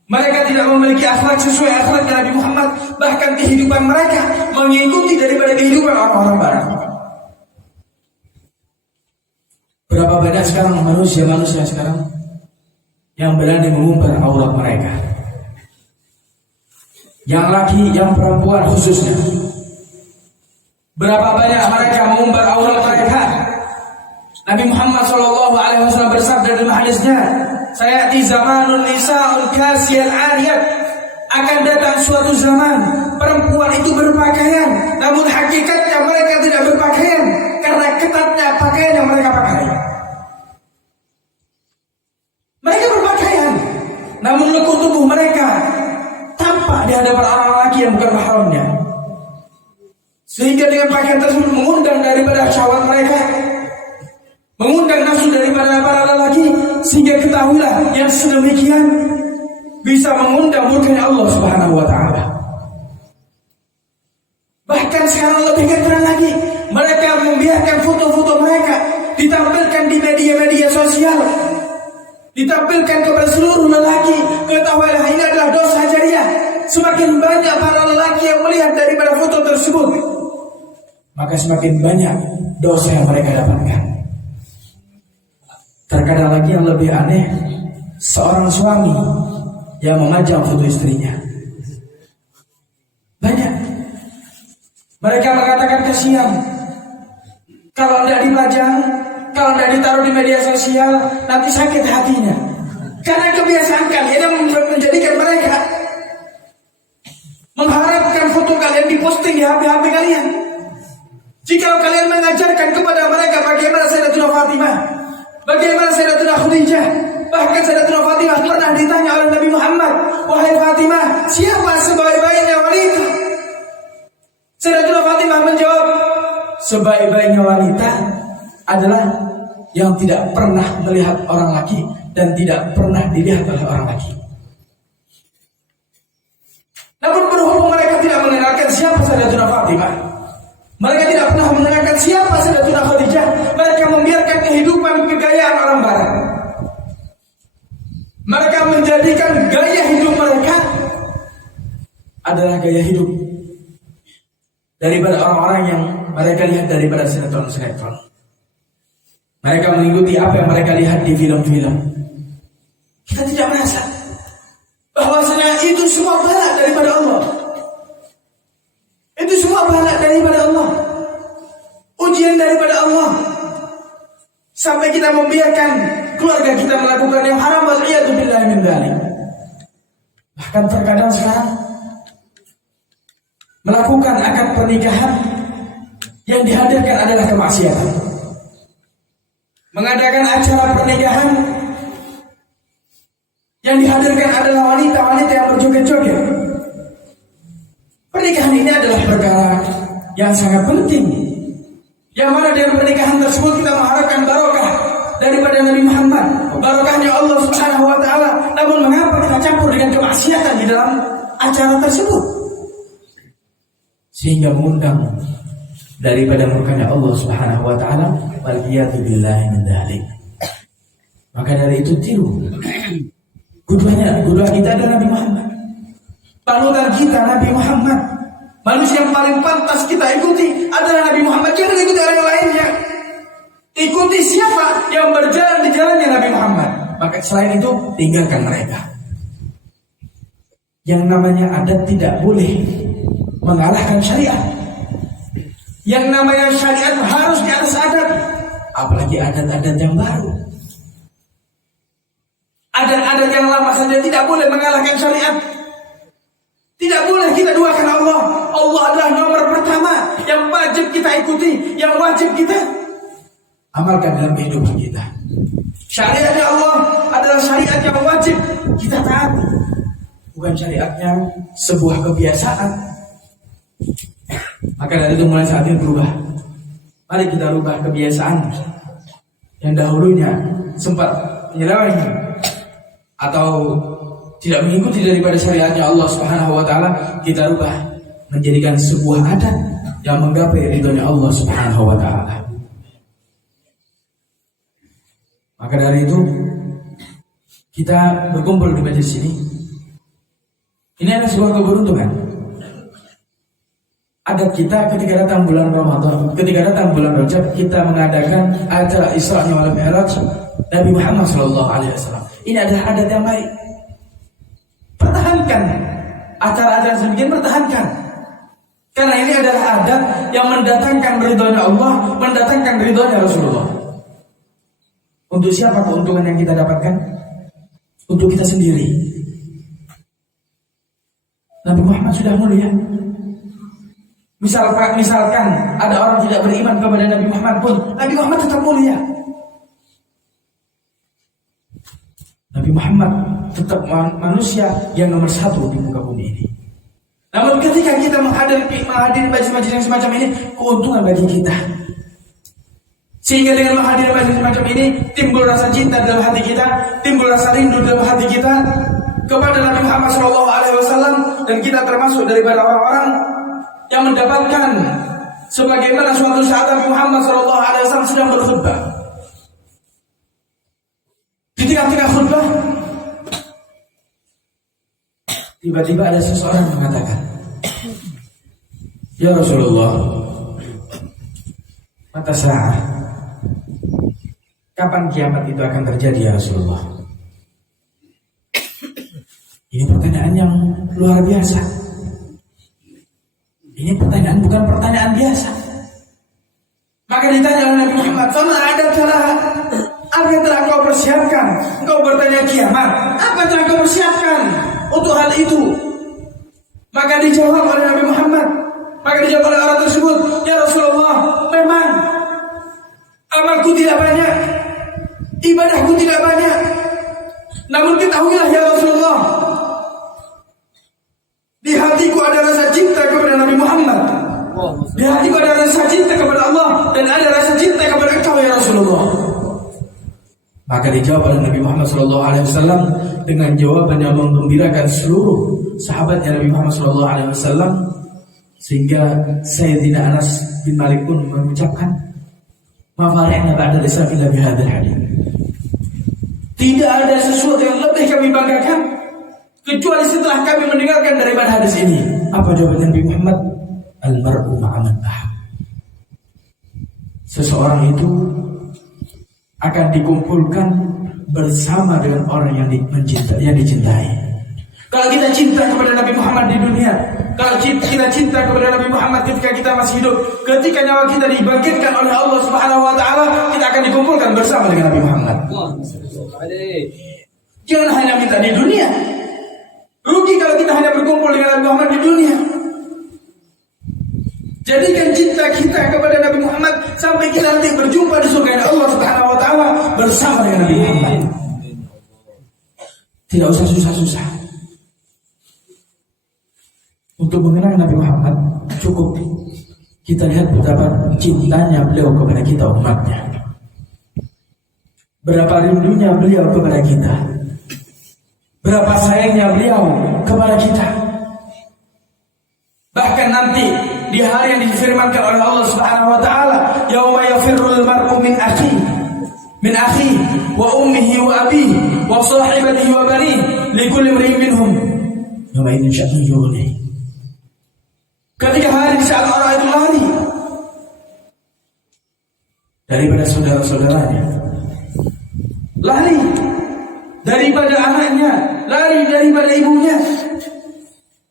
Mereka tidak memiliki akhlak sesuai akhlak Nabi Muhammad. Bahkan kehidupan mereka mengikuti daripada kehidupan orang-orang barat. Berapa banyak sekarang manusia sekarang yang berani mengumbar aurat mereka, yang laki, yang perempuan khususnya. Berapa banyak mereka mengumbar aurat mereka. Nabi Muhammad SAW bersabda dalam hadisnya, "Sayati zamanun nisa'ul kasiyal 'ariyat." Akan datang suatu zaman perempuan itu berpakaian, namun hakikatnya mereka tidak berpakaian karena ketatnya pakaian yang mereka pakai. Mereka berpakaian, namun lekuk tubuh mereka tampak di hadapan orang laki yang bukan mahramnya, sehingga dengan pakaian tersebut mengundang daripada syahwat mereka, mengundang nafsu daripada para lelaki, sehingga ketahuilah yang sedemikian bisa mengundang murkanya Allah Subhanahu wa taala. Bahkan sekarang lebih keren lagi, mereka membiarkan foto-foto mereka ditampilkan di media-media sosial, ditampilkan kepada seluruh lelaki. Ketahuilah ini adalah dosa jariah. Semakin banyak para lelaki yang melihat daripada foto tersebut, maka semakin banyak dosa yang mereka dapatkan. Terkadang lagi yang lebih aneh, seorang suami yang memajang foto istrinya. Banyak. Mereka mengatakan kasihan, kalau tidak dipajang, kalau tidak ditaruh di media sosial, nanti sakit hatinya. Karena kebiasaan kalian yang menjadikan mereka mengharapkan foto kalian diposting di HP-HP kalian. Jika kalian mengajarkan kepada mereka bagaimana Sayyidatuna Fatimah, bagaimana Sayyidatuna Khadijah, bahkan Sayyidatuna Fatimah pernah ditanya oleh Nabi Muhammad, "Wahai Fatimah, siapa sebaik-baiknya wanita?" Sayyidatuna Fatimah menjawab, "Sebaik-baiknya wanita adalah yang tidak pernah melihat orang laki dan tidak pernah dilihat oleh orang lagi. Namun berhubung mereka tidak mengenalkan siapa Sayyidatuna Fatimah, mereka tidak pernah mengenalkan siapa Sayyidatuna Khadijah, mereka membiarkan kehidupan kegayaan orang barat. Mereka menjadikan gaya hidup mereka adalah gaya hidup daripada orang-orang yang mereka lihat daripada sinetron-sinetron. Mereka mengikuti apa yang mereka lihat di film-film. Kita tidak merasa bahwasanya itu semua bala daripada Allah. Itu semua bala daripada Allah, ujian daripada Allah. Sampai kita membiarkan keluarga kita melakukan yang haram, wal-iyadu billahi min dzalik. Bahkan terkadang sekarang melakukan akad pernikahan yang dihadirkan adalah kemaksiatan. Mengadakan acara pernikahan yang dihadirkan adalah wanita-wanita yang berjoget-joget. Pernikahan ini adalah perkara yang sangat penting, yang mana dalam pernikahan tersebut kita mengharapkan barokah daripada Nabi Muhammad, barokahnya Allah Subhanahu wa taala. Namun mengapa kita campur dengan kemaksiatan di dalam acara tersebut sehingga mengundang daripada murkanya Allah Subhanahu wa taala, wal-iyadu billahi min dzalik. Maka dari itu tiru. Qudwah kita adalah Nabi Muhammad. Panutan kita Nabi Muhammad. Manusia yang paling pantas kita ikuti adalah Nabi Muhammad. Jangan ikuti orang lainnya. Ikuti siapa yang berjalan di jalannya Nabi Muhammad. Maka selain itu tinggalkan mereka. Yang namanya adat tidak boleh mengalahkan syariat. Yang namanya syariat harus di atas adat, apalagi adat-adat yang baru. Adat-adat yang lama saja tidak boleh mengalahkan syariat. Tidak boleh kita duakan Allah. Allah adalah nomor pertama yang wajib kita ikuti, yang wajib kita amalkan dalam kehidupan kita. Syariatnya Allah adalah syariat yang wajib kita taati, bukan syariatnya sebuah kebiasaan. Maka dari itu mulai saat ini berubah. Mari kita rubah kebiasaan yang dahulunya sempat menyeleweng atau tidak mengikuti daripada syariatnya Allah Subhanahu wa taala, kita rubah menjadikan sebuah adat yang menggapai ridhonya Allah Subhanahu wa taala. Maka dari itu kita berkumpul di majelis ini. Ini adalah sebuah keberuntungan. Adat kita ketika datang bulan Ramadan, ketika datang bulan Rajab, kita mengadakan acara Isra wal Mi'raj Nabi Muhammad SAW. Ini adalah adat yang baik. Pertahankan acara-acara sedemikian, pertahankan. Karena ini adalah adat yang mendatangkan ridhonya Allah, mendatangkan ridhonya Rasulullah. Untuk siapa keuntungan yang kita dapatkan? Untuk kita sendiri. Nabi Muhammad sudah mulia. Misalkan ada orang tidak beriman kepada Nabi Muhammad pun, Nabi Muhammad tetap mulia. Nabi Muhammad tetap manusia yang nomor satu di muka bumi ini. Namun ketika kita menghadiri majelis yang semacam ini, keuntungan bagi kita. Sehingga dengan menghadiri majelis semacam ini, timbul rasa cinta dalam hati kita, timbul rasa rindu dalam hati kita kepada Nabi Muhammad SAW, dan kita termasuk daripada orang-orang yang mendapatkan sebagaimana suatu saat Nabi Muhammad SAW sedang berkhutbah. Di tengah-tengah khutbah, tiba-tiba ada seseorang mengatakan, "Ya Rasulullah, mata sa'ah, kapan kiamat itu akan terjadi ya Rasulullah?" Ini pertanyaan yang luar biasa. Ini pertanyaan bukan pertanyaan biasa. Maka ditanya oleh Nabi Muhammad, "Fama adalah apa yang telah engkau persiapkan? Engkau bertanya kiamat, apa yang telah engkau persiapkan untuk hal itu?" Maka dijawab oleh Nabi Muhammad, maka dijawab oleh orang tersebut, "Ya Rasulullah, memang amalku tidak banyak, ibadahku tidak banyak. Namun ketahuilah ya Rasulullah, di hatiku ada rasa cinta kepada Nabi Muhammad. Di hatiku ada rasa cinta kepada Allah, dan ada rasa cinta kepada engkau ya Rasulullah. Maka dijawab oleh Nabi Muhammad SAW dengan jawaban yang menggembirakan seluruh sahabatnya Nabi Muhammad SAW, sehingga Sayyidina Anas bin Malik pun mengucapkan, "Ma fari'na ba'da al-Islam illa bihadzal hadits." Tidak ada sesuatu yang lebih kami banggakan kecuali setelah kami mendengarkan daripada hadis ini. Apa jawaban Nabi Muhammad? Al-mar'u ma'a man ahab. Seseorang itu akan dikumpulkan bersama dengan orang yang dicintai. Kalau kita cinta kepada Nabi Muhammad di dunia, kalau kita cinta kepada Nabi Muhammad ketika kita masih hidup, ketika nyawa kita dibangkitkan oleh Allah Subhanahu wa taala, kita akan dikumpulkan bersama dengan Nabi Muhammad. Jangan hanya minta di dunia. Rugi kalau kita hanya berkumpul dengan Nabi Muhammad di dunia. Jadikan cinta kita kepada Nabi Muhammad sampai kita nanti berjumpa di surga Allah Subhanahu wa taala bersama dengan Nabi Muhammad. Tidak usah susah-susah. Untuk mengenal Nabi Muhammad cukup kita lihat betapa cintanya beliau kepada kita umatnya. Berapa rindunya beliau kepada kita. Berapa sayangnya beliau kepada kita. Bahkan nanti di hari yang difirmankan oleh Allah Subhanahu wa taala, "Yauma yafirrul mar'u min akhihi wa ummihi wa abihi wa sahibatihi wa banihi likulli imrin minhum yawma idzin sya'nun yughnihi." Ketika hari di saat orang itu lari daripada saudara-saudaranya, lari daripada anaknya, lari daripada ibunya.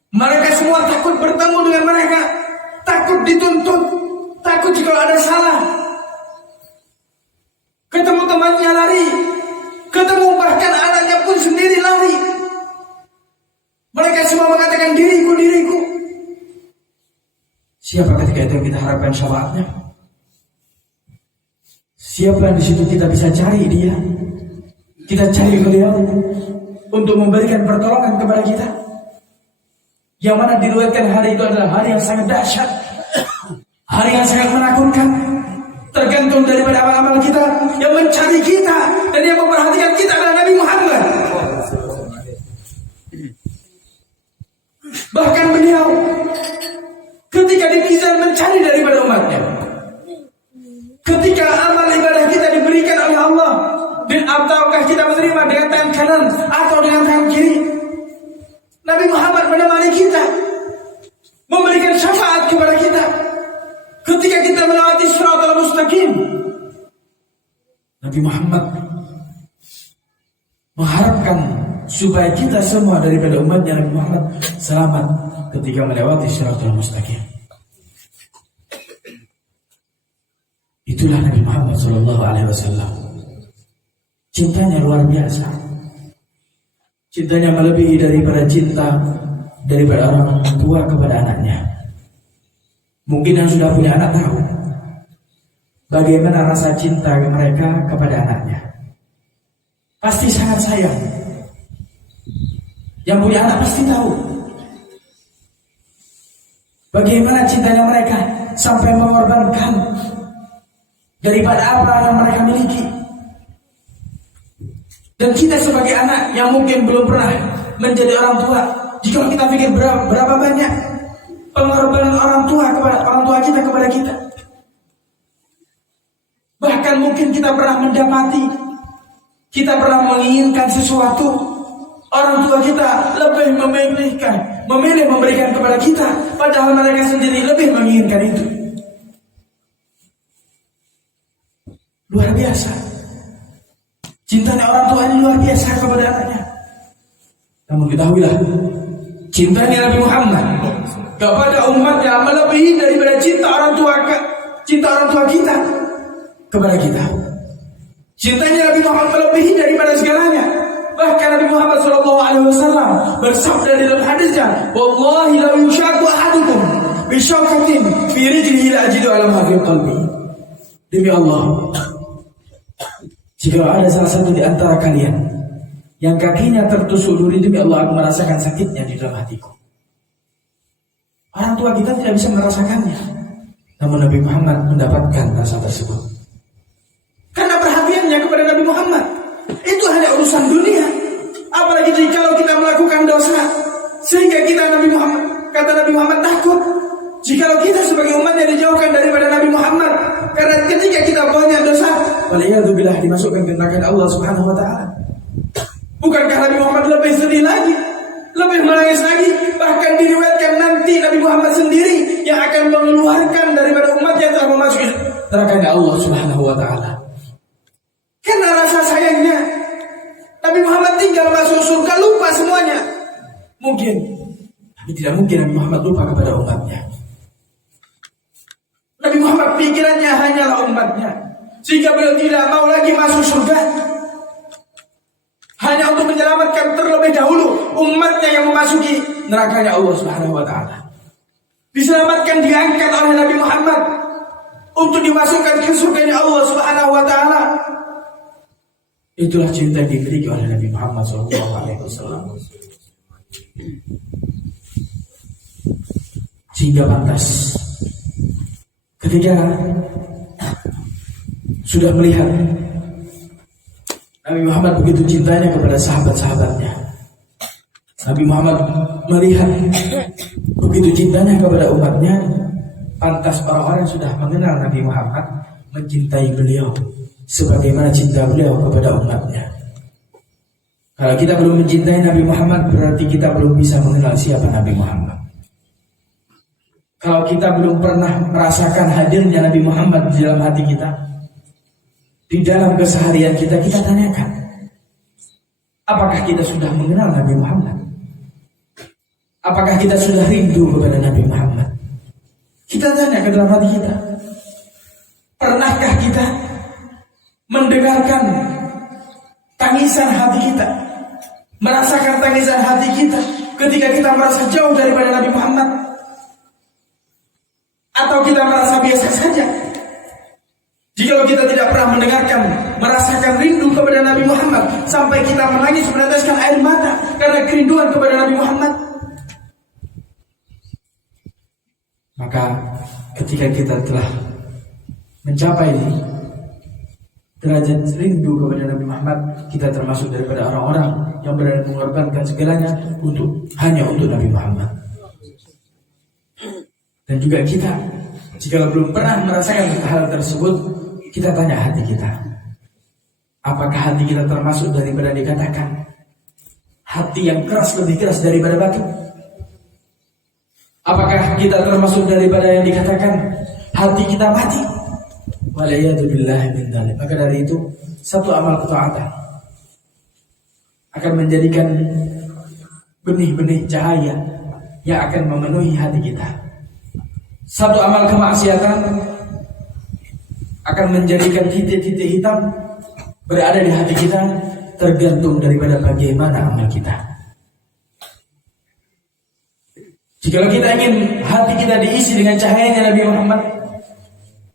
Mereka semua takut bertemu dengan mereka, takut dituntut, takut jika ada salah. Ketemu temannya lari, ketemu bahkan anaknya pun sendiri lari. Mereka semua mengatakan, "Diriku, diriku." Siapa ketika itu yang kita harapkan syafaatnya? Siapa yang di situ kita bisa cari dia? Kita cari beliau untuk memberikan pertolongan kepada kita. Yang mana diriwayatkan hari itu adalah hari yang sangat dahsyat, hari yang sangat menakutkan. Tergantung daripada amal-amal kita. Yang mencari kita dan yang memperhatikan kita adalah Nabi Muhammad. Bahkan beliau ketika di mizan mencari daripada umatnya. Ketika amal ibadah kita diberikan oleh Allah, dan ataukah kita menerima dengan tangan kanan atau dengan tangan kiri, Nabi Muhammad menemani kita, memberikan syafaat kepada kita. Ketika kita melewati Shiratal Mustaqim, Nabi Muhammad mengharapkan supaya kita semua daripada umatnya Nabi Muhammad selamat ketika melewati Shiratal Mustaqim. Itulah Nabi Muhammad SAW. Cintanya luar biasa. Cintanya melebihi daripada cinta daripada orang tua kepada anaknya. Mungkin yang sudah punya anak tahu bagaimana rasa cinta mereka kepada anaknya. Pasti sangat sayang. Yang punya anak pasti tahu bagaimana cintanya mereka sampai mengorbankan daripada apa yang mereka miliki. Dan kita sebagai anak yang mungkin belum pernah menjadi orang tua, jika kita pikir berapa banyak pengorbanan orang tua kita kepada kita. Bahkan mungkin kita pernah mendapati, kita pernah menginginkan sesuatu, orang tua kita lebih memilih memberikan kepada kita, padahal mereka sendiri lebih menginginkan itu. Luar biasa. Cintanya orang tua ini luar biasa kepada anaknya. Namun ketahuilah, cintanya Nabi Muhammad kepada umatnya melebihi daripada cinta orang tua kita kepada kita. Cintanya Nabi Muhammad melebihi daripada segalanya. Bahkan Nabi Muhammad SAW bersabda di dalam hadisnya, "Wallahi la yushaku ahadukum bi syaukatin fi rijlihi la ajidu ala ma fi qalbi." Demi Allah, jika ada salah satu di antara kalian yang kakinya tertusuk duri, demi Allah aku merasakan sakitnya di dalam hatiku. Orang tua kita tidak bisa merasakannya, namun Nabi Muhammad mendapatkan rasa tersebut karena perhatiannya kepada Nabi Muhammad. Kata Nabi Muhammad, takut jikalau kita sebagai umatnya dijauhkan daripada Nabi Muhammad. Karena ketika kita banyak dosa, waliyadzubillah, dimasukkan ke neraka Allah Subhanahu wa taala. Bukankah Nabi Muhammad lebih sedih lagi, lebih menangis lagi? Bahkan diriwayatkan nanti Nabi Muhammad sendiri yang akan mengeluarkan daripada umat yang telah memasuki neraka Allah Subhanahu wa taala. Karena rasa sayangnya Nabi Muhammad tinggal masuk surga, lupa semuanya. Mungkin, tapi tidak mungkin Nabi Muhammad lupa kepada umatnya. Nabi Muhammad pikirannya hanyalah umatnya, sehingga beliau tidak mau lagi masuk surga, hanya untuk menyelamatkan terlebih dahulu umatnya yang memasuki nerakanya Allah Subhanahu wa taala. Diselamatkan, diangkat oleh Nabi Muhammad untuk dimasukkan ke surganya Allah Subhanahu wa taala. Itulah cinta yang dimiliki oleh Nabi Muhammad SAW. Sehingga pantas ketika sudah melihat Nabi Muhammad begitu cintanya kepada sahabat-sahabatnya, Nabi Muhammad melihat begitu cintanya kepada umatnya, pantas orang-orang yang sudah mengenal Nabi Muhammad mencintai beliau sebagaimana cinta beliau kepada umatnya. Kalau kita belum mencintai Nabi Muhammad, berarti kita belum bisa mengenal siapa Nabi Muhammad. Kalau kita belum pernah merasakan hadirnya Nabi Muhammad di dalam hati kita, di dalam keseharian kita, kita tanyakan, apakah kita sudah mengenal Nabi Muhammad? Apakah kita sudah rindu kepada Nabi Muhammad? Kita tanya ke dalam hati kita, pernahkah kita mendengarkan tangisan hati kita, merasakan tangisan hati kita ketika kita merasa jauh daripada Nabi Muhammad? Atau kita merasa biasa saja? Jika kita tidak pernah mendengarkan, merasakan rindu kepada Nabi Muhammad sampai kita menangis meneteskan air mata karena kerinduan kepada Nabi Muhammad, maka ketika kita telah mencapai derajat rindu kepada Nabi Muhammad, kita termasuk daripada orang-orang yang berani mengorbankan segalanya hanya untuk Nabi Muhammad. Dan juga kita, jika belum pernah merasakan hal tersebut, kita tanya hati kita, apakah hati kita termasuk daripada dikatakan hati yang keras lebih keras daripada batu? Apakah kita termasuk daripada yang dikatakan hati kita mati? Waliyadzubillah min dzalik. Maka dari itu, satu amal ketaatan akan menjadikan benih-benih cahaya yang akan memenuhi hati kita. Satu amal kemaksiatan akan menjadikan titik-titik hitam berada di hati kita, tergantung daripada bagaimana amal kita. Jika kita ingin hati kita diisi dengan cahayanya Nabi Muhammad,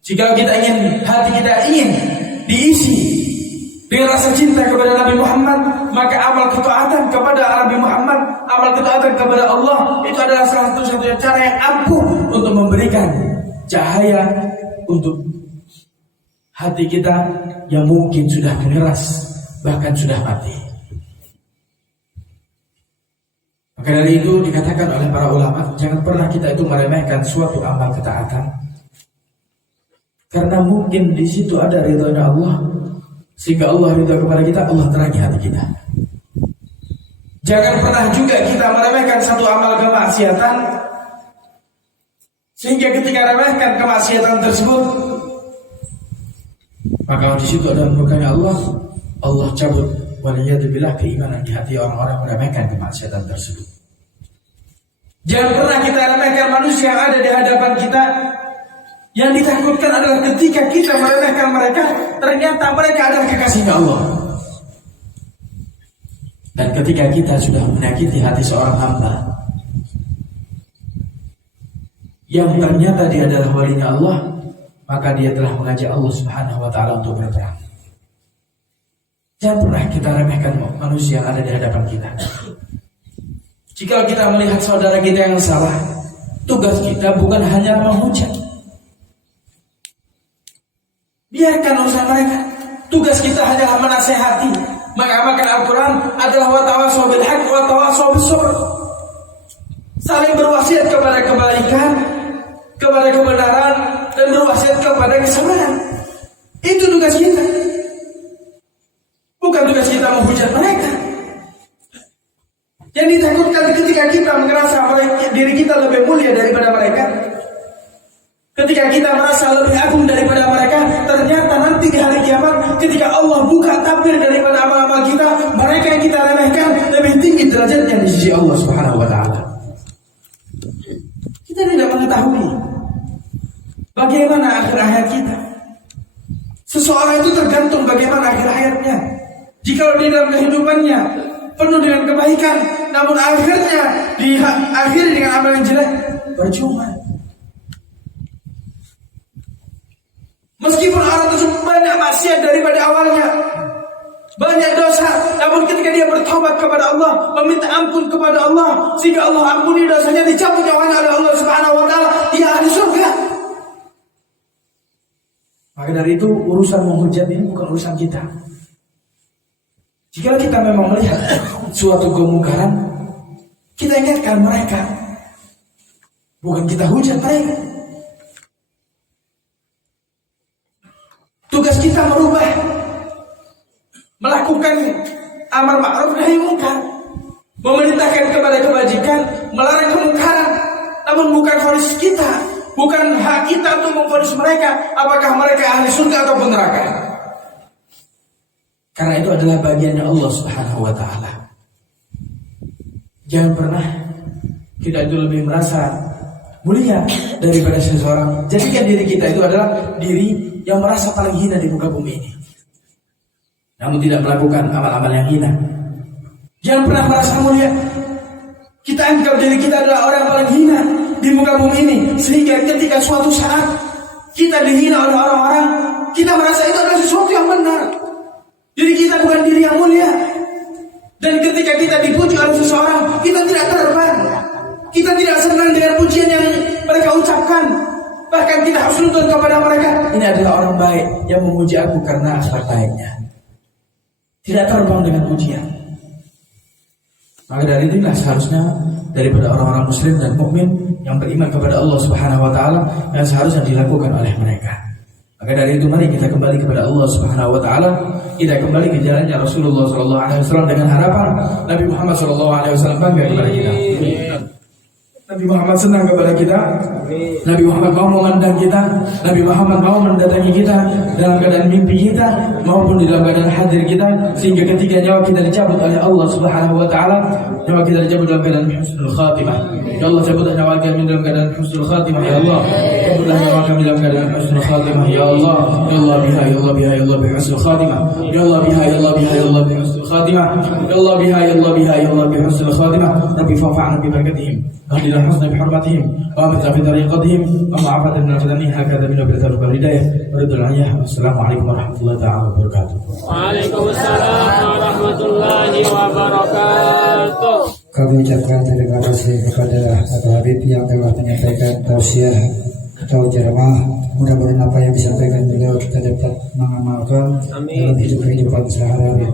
jika kita ingin hati kita diisi dengan rasa cinta kepada Nabi Muhammad, maka amal ketaatan kepada Nabi Muhammad, amal ketaatan kepada Allah, itu adalah salah satu-satunya cara yang ampuh untuk memberikan cahaya untuk hati kita yang mungkin sudah mengeras, bahkan sudah mati. Maka dari itu dikatakan oleh para ulama, jangan pernah kita itu meremehkan suatu amal ketaatan, karena mungkin di situ ada ridhonya Allah, sehingga Allah ridha kepada kita, Allah terangi hati kita. Jangan pernah juga kita meremehkan satu amal kemaksiatan, sehingga ketika remehkan kemaksiatan tersebut, maka di situ ada murkanya Allah, Allah cabut waliyadzubillah keimanan di hati orang-orang meremehkan kemaksiatan tersebut. Jangan pernah kita remehkan manusia yang ada di hadapan kita. Yang ditakutkan adalah ketika kita meremehkan mereka, ternyata mereka adalah kekasihnya Allah. Dan ketika kita sudah menyakiti hati seorang hamba yang ternyata dia adalah walinya Allah, maka dia telah mengajak Allah Subhanahu wa taala untuk berperang. Jangan pernah kita remehkan manusia yang ada di hadapan kita. Jika kita melihat saudara kita yang salah, tugas kita bukan hanya menghujat. Biarkan urusan mereka. Tugas kita hanyalah menasehati, mengamalkan Al-Quran adalah wa tawassaw bil haqq wa tawassaw bis sabr. saling berwasiat kepada kebaikan, kepada kebenaran, dan berwasiat kepada kesabaran. Itu tugas kita. Bukan tugas kita menghujat mereka. Yang ditakutkan ketika kita merasa diri kita lebih mulia daripada mereka, ketika kita merasa lebih agung daripada mereka, ternyata nanti di hari kiamat ketika Allah buka tabir daripada amal-amal kita, mereka yang kita remehkan lebih tinggi derajatnya di sisi Allah Subhanahu wa taala. Kita tidak mengetahui bagaimana akhir hayat kita. Seseorang itu tergantung bagaimana akhir hayatnya. Jika di dalam kehidupannya penuh dengan kebaikan, namun akhirnya diakhiri dengan amal yang jelek, percuma. Meskipun orang tersebut banyak maksiat daripada awalnya, banyak dosa, namun ketika dia bertobat kepada Allah, meminta ampun kepada Allah, sehingga Allah ampuni dosanya, dicabut nyawanya oleh Allah Subhanahu wa taala, dia ahli surga. Maka dari itu urusan menghujat ini bukan urusan kita. Jika kita memang melihat suatu kemungkaran, kita ingatkan mereka, bukan kita hujat mereka. Tugas kita merubah, melakukan amar ma'ruf nahi munkar, memerintahkan kepada kebajikan, melarang kemungkaran. Namun bukan vonis kita, bukan hak kita untuk memvonis mereka apakah mereka ahli surga ataupun neraka. Karena itu adalah bagiannya Allah Subhanahu wa taala. Jangan pernah kita itu lebih merasa mulia daripada seseorang. Jadikan diri kita itu adalah diri yang merasa paling hina di muka bumi ini, namun tidak melakukan amal-amal yang hina. Jangan pernah merasa mulia. Kita anggap diri kita adalah orang paling hina di muka bumi ini, sehingga ketika suatu saat kita dihina oleh orang-orang, kita merasa itu adalah sesuatu yang benar. Diri kita bukan diri yang mulia. Dan ketika kita dipuji oleh seseorang, kita tidak terbang, kita tidak senang dengan pujian yang mereka ucapkan. Bahkan kita harus nuntut kepada mereka, ini adalah orang baik yang memuji aku karena akhlak baiknya. Tidak terbang dengan pujian. Maka dari inilah seharusnya daripada orang-orang muslim dan mukmin yang beriman kepada Allah Subhanahu wa taala yang seharusnya dilakukan oleh mereka. Maka dari itu mari kita kembali kepada Allah Subhanahu wa taala, kita kembali ke jalannya Rasulullah sallallahu alaihi wasallam dengan harapan Nabi Muhammad sallallahu alaihi wasallam bangga kepada kita. Nabi Muhammad senang kepada kita. Nabi Muhammad mau memandang kita. Nabi Muhammad mau mendatangi kita dalam keadaan mimpi kita maupun di dalam keadaan hadir kita, sehingga ketika nyawa kita dicabut oleh Allah Subhanahu wa taala, nyawa kita dicabut dalam keadaan husnul khatimah. Ya Allah, cabutlah nyawa kami dalam keadaan husnul khatimah ya Allah. Cabutlah nyawa kami dalam keadaan husnul khatimah ya Allah. Ya Allah biha ya Allah biha ya Allah bi husnul khatimah. Ya Allah biha ya Allah biha ya Allah bi husnul khatimah. Ya Allah biha ya Allah biha ya Allah bi husnul khatimah. Nabi fa'fa'na bi barakatihim. أهدنا الحسن بحرمتهم وأمتنا في طريقتهم وما عفت من الفتن هكذا من وبركاته والهداية ورد العنية. والسلام عليكم ورحمة الله تعالى وبركاته. وعليكم السلام ورحمة الله وبركاته. Kami ucapkan terima kasih kepada Bapak Habib yang telah menyampaikan tausiah atau ceramah. Mudah-mudahan apa yang disampaikan beliau kita dapat mengamalkan dalam hidup kehidupan sehari-hari.